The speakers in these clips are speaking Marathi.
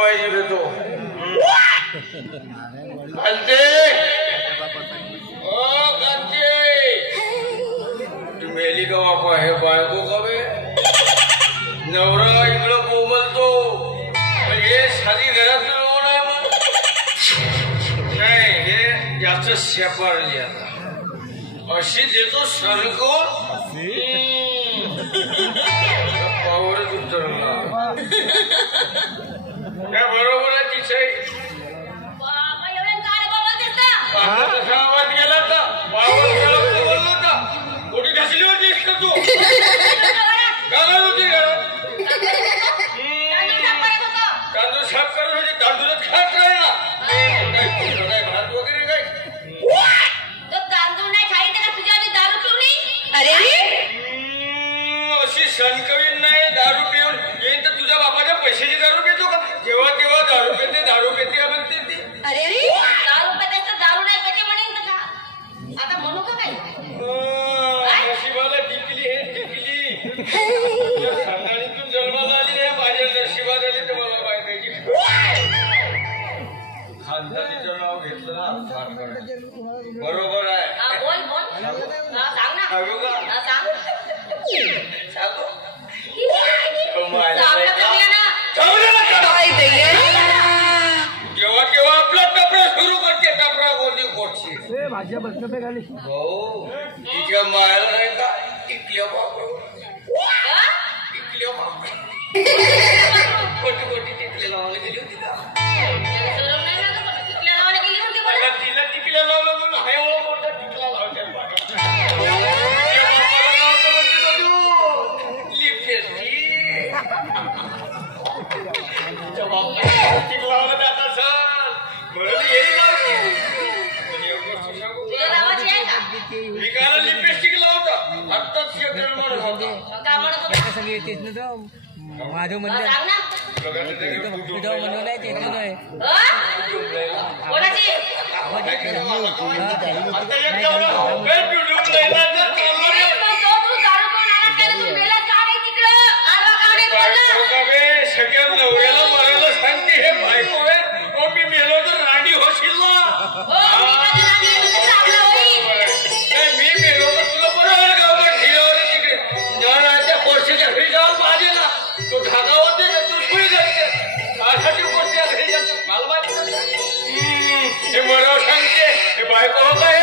पाहिजे रे तो कांते ओ कांते तू मेली का बापा हे बायको का बे नवरा इकडं बोलतो हे साधी घरात नाही मग नाही हे याचं शेपारली आता अशी देतो सरकून पावरच उतरला काय बरोबर आहे तिथे आवाज गेला तर पावर बोललो होता कुठे घासली होतीस का तू घालत होती तांदूळ साफ करत होती तांदूळच खात नाही ना भात वगैरे काय अशी सणकवीन नाही दारू पिऊन येईन तर तुझ्या बापाच्या पैशाची दारू पितो का जेव्हा तेव्हा दारू पेते म्हणते ती दारू नाही पेते म्हणेन का आता म्हणू का काय नशिबाला टिकली हे टिकली खानदानीतून जन्माला आली नाही माझ्या नशिबात आली तर मला माहिती खानदानीचं नाव घेतलं ना बरोबर आहे बोल सांग ना सांगू का सांगू जेव्हा केव्हा आपला टपरा सुरू करते टपरा गोदी कोटशी भाज्या बसणं पे घाली हो तिच्या मायाला नाही का टिकल्या बापरू टिकल्या बापरू कोटी टिकल्या लावायला गेली होती का तिला टिकल्या लावलं म्हणून हाय मोठा टिकला लावत्या लिपस्टिक लावता आत्ताच माधव मंदिर मनवलाय ते सगळ्या नवऱ्याला मरायला सांगते हे बायको आहे मी मेलो तर राणी होशील ना मी मेलो तर तुला बरोबर गावात ठेवावर तिकडे ज्ञानाच्या कोर्शीच्या घरी जाऊन पाहिजे ना तो धागा होते तू सुई जाते त्यासाठी कोर्शीच्या घरी जातो मला माहिती हे मराव सांगते हे बायको हो काय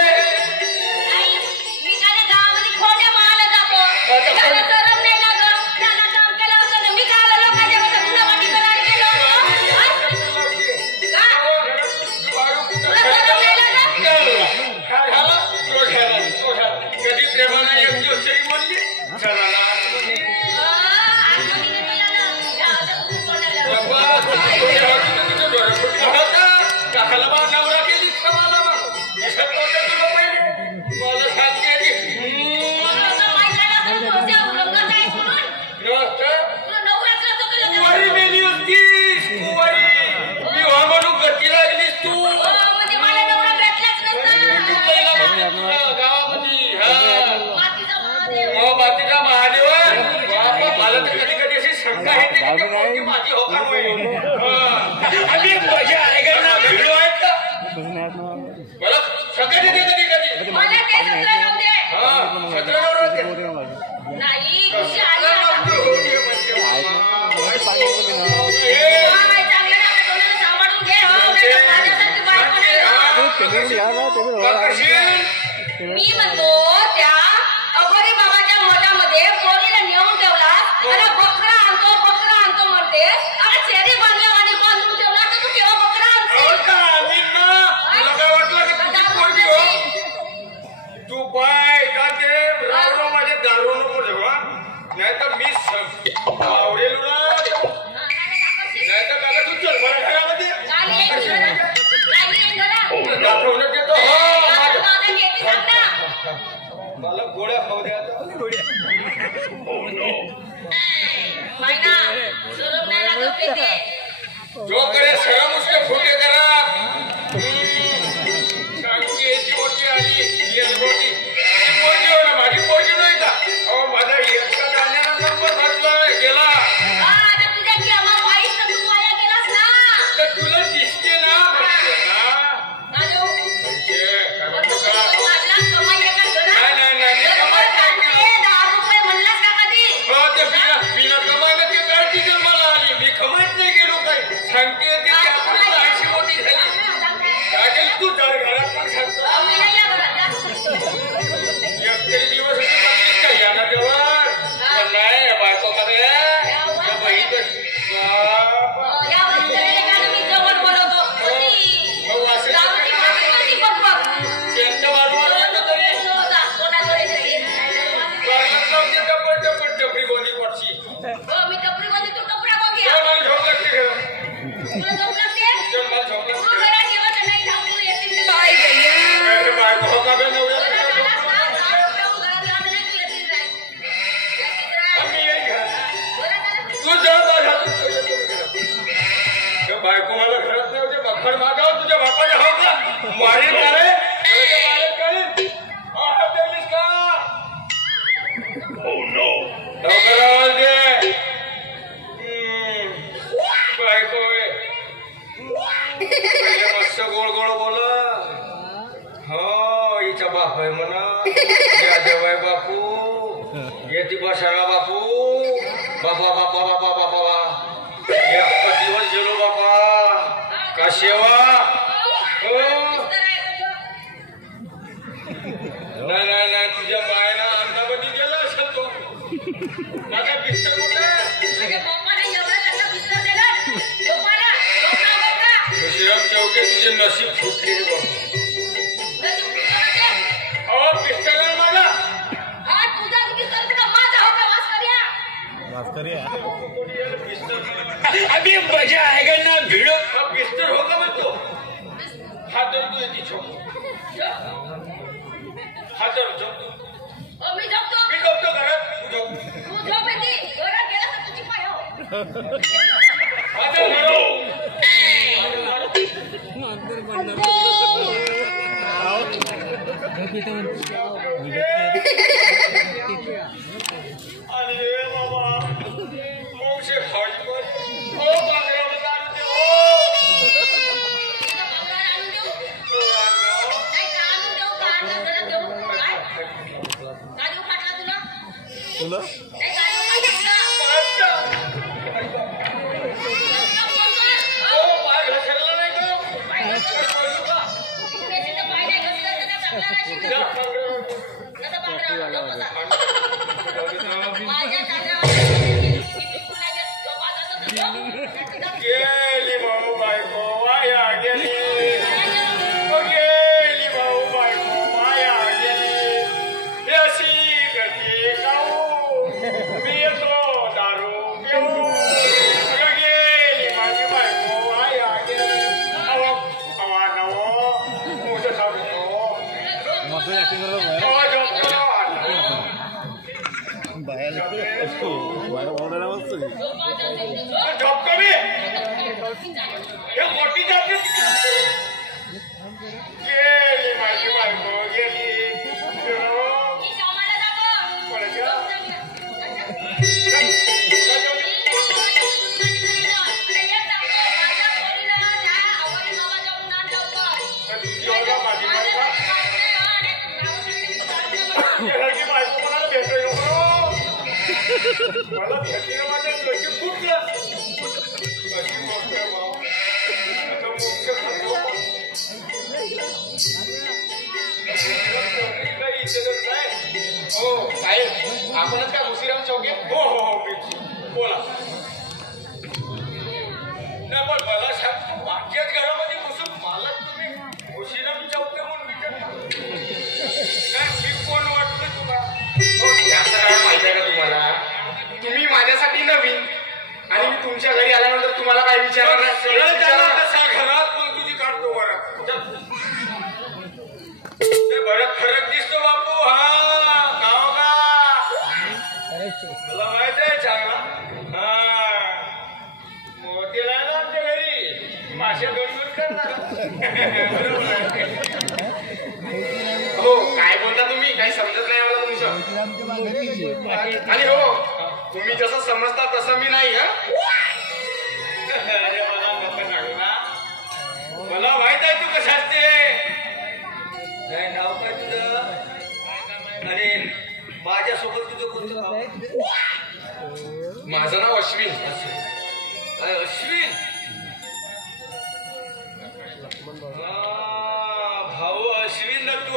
मी म्हणतो त्या अघोरी बाबाच्या मठामध्ये पोरीला नेऊन ठेवला आणि बकरा आणतो म्हणते अरे शेरी बांधल्यावानी बांधून ठेवला तर तू केव्हा बकरा आणतो तू बाय का ते रावराव माझे दारू नको ठेवा नाही तर मी आवडेल नाही तर काका तू चल बरं घरामध्ये दाखवण्यात येतो मला गोळ्या खाऊ द्या जो करे शरम उसके फुटे करा मोठी आली माझी पोरगी नाही का अहो माझा एकटा जाण्याचा नंबर घातला गेला सांगते ती की आपण 80 मोठी झाली लागेल तू जर घरात पण सांगतो मी नाही या घरात एकटे दिवस होते का या ना जवळ नाही बायको मध्ये बहीण या वस्तूला एकाने मी जवळ बोलवतो गावाची माती कशी बघ बघ त्यांच्या बाजूला तरी टपरी गोदी पडची मी टपरी मध्ये तू टपरा बघ या मला झोप लागते घरात तुला झोप लागते मला झोप लागते तू घरात जेवत नाही थांबू येते बाय गया बायको हो का बे नवऱ्या तू जा बायको मला घरात नाही होते बखड मागाव तुझ्या बापाच्या हो का मारेल का रे बायको मस्त गोड गोड बोला हो हिचा बाप आहे म्हणा या देवाय बापू येते बसारा बापू बाबा बाबा बाबा बाबा अख्खा दिवस गेलो बापा का सेवा हो नाही नाही नाही तुझ्या मायना अंधामध्ये गेला असेल तो माझा पिस्तर कुठे शेवटे तुझे नशीब फुटले अहो पिस्तर आहे माझा अभी मजा आएगा ना भिड़ो बिस्तर होगा मैं तो हाथ धर तू येती छोक हाथ धर झोप मी झोपतो घरात तू झोप हाथ अरे बाबा मुझे खाई पर ओ बांगड़ा बता तुला गेली भाऊ बायको वाया गेली गेली भाऊ बायको वाया गेली अशी गती खाऊ मी येतो दारू घेऊ गेली माझी बायको वाया गेली हवा नवो मोठं सांगतो जॉब कमी हे मोठी जाते गेली माझी बायको गेली बायको कोणाला भेटतोय मला भेटले माझ्या नशीब फुटलं अशी मोठ्या भाऊ आता मुख्य खातो हो साहेब आपणच काय मुसीराम चौके हो हो हो बोला नाही पण मला साहेब बाकीच घरामध्ये बसून मला तुम्ही मुसीराम चौके म्हणून विचारता काय मी कोण वाटलं तुला हो जास्त काय माहिती आहे का तुम्हाला तुम्ही माझ्यासाठी नवीन आणि मी तुमच्या घरी आल्यानंतर तुम्हाला काय विचारणार कसा घरात मग तुझी काढतो बरं फरक दिसतो बापू हा गाव का मला माहित आहे चांगला हा मोठेला आहे ना आमच्या घरी माश्या दोन करणार हो काय बोलता तुम्ही काही समजत नाही मला तुमचं आणि हो तुम्ही जसं समजता तसं मी नाही अरे मला नको सांगू ना मला माहित आहे तू कशा असते काय नाव काय तुझं अरे माझ्यासोबत तुझं कोणतं नाव माझं नाव अश्विन अश्विन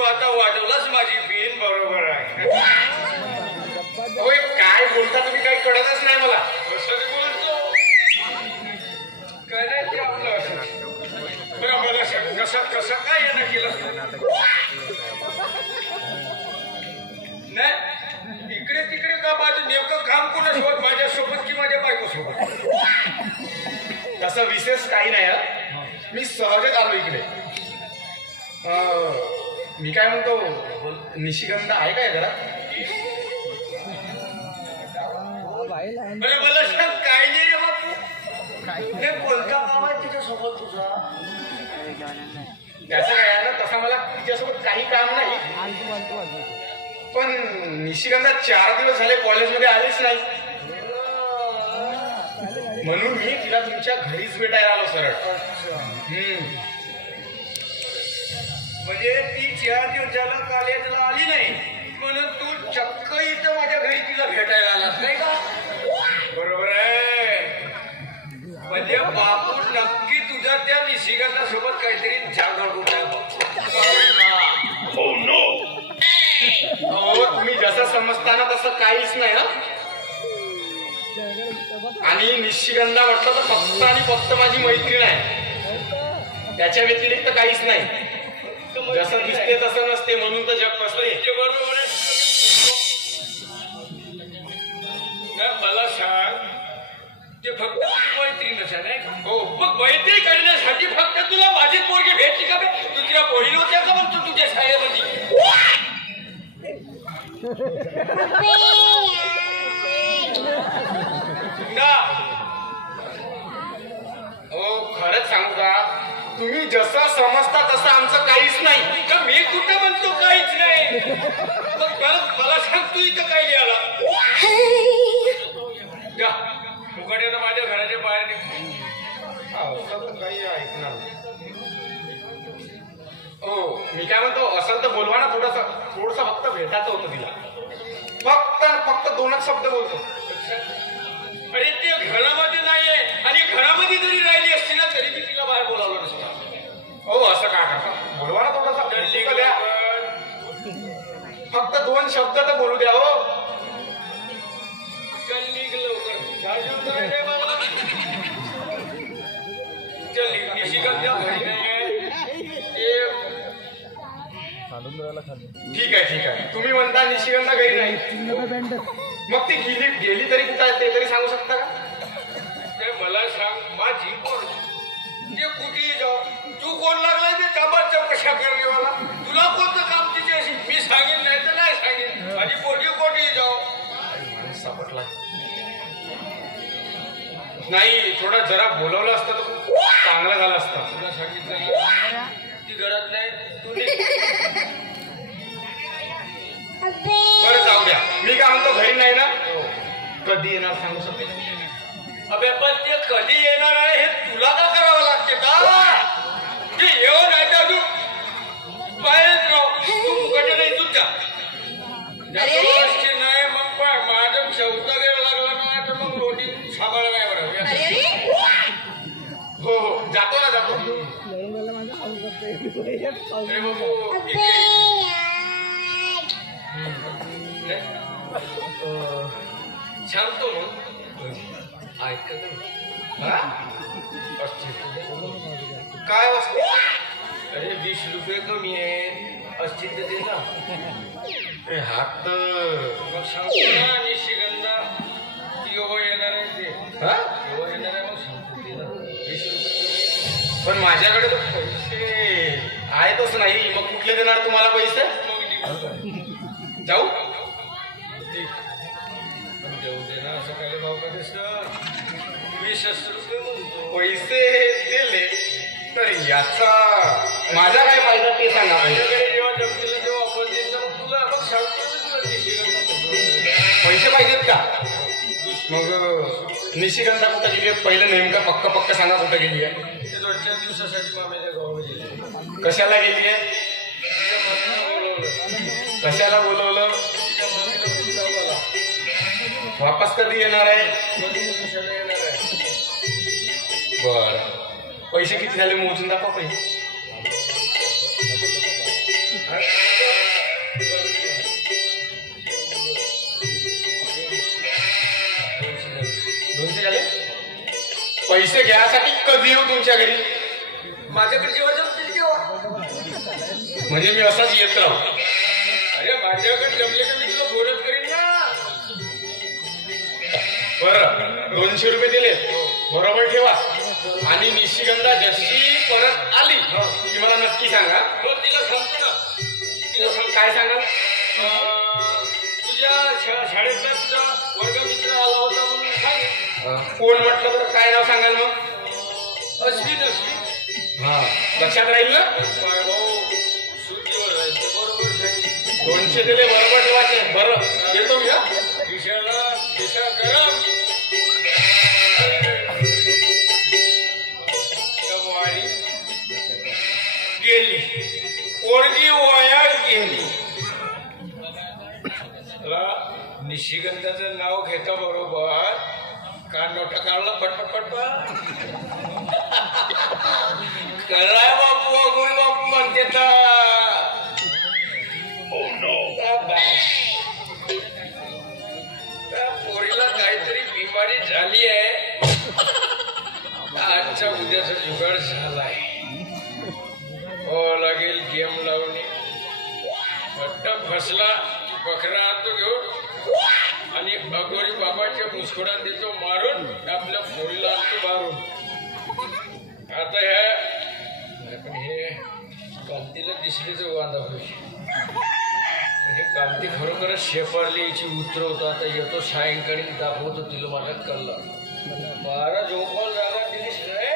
तू आता वाजवलाच माझी बीन बरोबर आहे. होय काय बोलता तुम्ही, काही कळतच नाही मला. कसं बोलतो काय नाही ते आपलं असं. बरं मला कसं काय येणं केलं नाही. इकडे तिकडे का माझं नेमकं काम कोणासोबत, माझ्यासोबत की माझ्या बायकोसोबत? तसं विशेष काही नाही. मी सहजच आलो इकडे. मी काय म्हणतो, निशिगंध आहे काय घरात? अरे मला सांग काय नाही रे बापू, हे कोणता काम आहे तिच्यासोबत तुझा? त्याचं काय आहे ना, तसं मला तिच्यासोबत काही काम नाही. पण निशिगंधा 4 दिवस झाले कॉलेजमध्ये आलेच नाही, म्हणून मी तिला तुमच्या घरीच भेटायला आलो सरळ. म्हणजे ती 4 दिवसाला कॉलेजला आली नाही म्हणून तू चक्क इथं माझ्या घरी तिला भेटायला आलास नाही का? बरोबर आहे. म्हणजे बापू नक्की तुझ्या त्या निशिगंधासोबत काहीतरी जागड होता. हो, तुम्ही जसं समजताना तसं काहीच नाही ना. आणि निशिगंधा म्हटलं तर फक्त आणि फक्त माझी मैत्रीण आहे, त्याच्या व्यतिरिक्त काहीच नाही. जसं दिसते तसं नसते, म्हणून तर जग बसले. बरोबर आहे. मला सांग, ते फक्त तुझी मैत्रीणच आहे नाही का? हो. मग मैत्री करण्यासाठी फक्त तुला माझी पोरगी भेटली का? दुसऱ्या पोरी नव्हत्या का म्हणतो तुझ्या शाळेमध्ये? हो, खरंच सांगू का, तुम्ही जसं समजता तसं आमचं काहीच नाही. का मी कुठं म्हणतो काहीच नाही? मला सांग, तू इथं काय लिहायला फुकट्यानं माझ्या घराच्या बाहेर निघतो? काही ऐकणार. हो, मी काय म्हणतो, असं तर बोलवा ना. थोडस फक्त भेटायचं होतं तिला. फक्त 2च शब्द बोलतो. अरे ते घरामध्ये नाहीये, आणि घरामध्ये जरी राहिली असती ना तरी मी तिला बाहेर बोलावलं नसतं. हो, असं का करता? बोलवा ना थोडासा. द्या, फक्त 2 शब्द तर बोलू द्या. हो, चल निघ लवकर. चल निघ. निशिगंधा घरी नाही आहे. ठीक आहे. तुम्ही म्हणता निशिगंधा घरी नाही, मग ती गेली तरी कुठं आहे ते तरी सांगू शकता का? मला सांग, माझी कोण ते कुठेही जाऊ, तू कोण लागलाय ते कामात चौकशा करण्यावाला? तुला कोणतं काम तिचे असेल मी सांगेन, नाही तर नाही सांगेन. माझी पोरगी कोठेही जाऊ. सापटला नाही. थोडं जरा बोलवलं असतं तर खूप चांगलं झालं असतं. तुला सांगितलं ती घरात नाही, तू बरं, जाऊ द्या. मी काय म्हणतो, घरी नाही ना? कधी येणार सांगू शकते? अबे पण ते कधी येणार आहे हे तुला का करावं लागते का? ते येऊ नाही तर अजून बाहेरच राहू. तू मुकाटे नाही तुझ्या नाही. मग पाय माझं शेवटा गेला लागला ना तर मग रोटी सांभाळा नाही. बरं, हो, जातो. अरे बाबू, सांगतो मग ऐकत काय असते? अरे 20 रुपये कमी आहे, असतील तर दे ना. हात मग सांगतो ना निशिगंधा ती येणार आहे. ते येणार आहे. मग सांगतो दे ना. 20 रुपये. पण माझ्याकडे तर पैसे आहेतच नाही. मग कुठले देणार तुम्हाला पैसे? मग जाऊ देऊ दे ना. असं काय भाव का दिसतं? 20 रुपये म्हणतो. पैसे दिले तर याचा माझा काय फायदा ते सांगा. माझ्याकडे जेव्हा जमतील तेव्हा आपण देईन. मग तुला मग सांगतो तुला निशिगंधा पैसे पाहिजेत का? मग निशिगंधा कुठं गेली आहे? पहिलं नेमकं पक्क सांगा कुठं गेली आहे? ते 2-4 दिवसासाठी मामेच्या गावामध्ये गेले. कशाला गेली आहे? कशाला बोलवलं? वापस कधी येणार आहे? बर, पैसे किती झाले मोजून दाखवा पैसे. पैसे घ्यायसाठी कधी येऊ तुमच्या घरी? माझ्याकडे जेव्हा जमतील तेव्हा. म्हणजे मी असाच येत राहू? अरे माझ्याकडे जमले तर मी तुला फोनच करीन ना. बरं 200 रुपये दिले बरोबर ठेवा. आणि निशिगंधा जशी परत आली की मला नक्की सांगा. हो तिला सांगतो ना. तिला सांग. काय सांगाल? तुझ्या शाळेतला तुझा वर्गमित्र आला होता म्हणून सांग. कोण म्हटलं तर काय नाव सांगाल मग? अश्विन अश्विन. हा लक्षात राहील ना? काय भाऊ सुट्टीवर राहायचं बरोबर सांगितलं. 200 दिले बरोबर ठेवायचे. बरं येतो मी. हा खिशाला खिसा गरम. वारी गेली पोरगी वाया गेली. निशिगंधाचं नाव घेता बरोबर कान नोटा काढला पटपट पटपट. कलाय बापू अगोरी बापू म्हणते पोरीला काहीतरी बिमारी झाली आहे. आजच्या उद्याचा जुगाड झालाय. हो लागेल गेम लावणे. हट्ट फसला बकरा आणतो घेऊन आणि अगोरी बाबाच्या मुसखोडात देतो मारून. आपल्या पोरीला आणतो मारून. आता पण हे कांतीला दिसलीच वांदा होईल. हे कांती खरोखरच शेफारली याची उतरवतो. आता येतो सायंकाळी दाखवतो तिला माझ्या कल्ला. 12 झोपाल जागा दिलीस रे.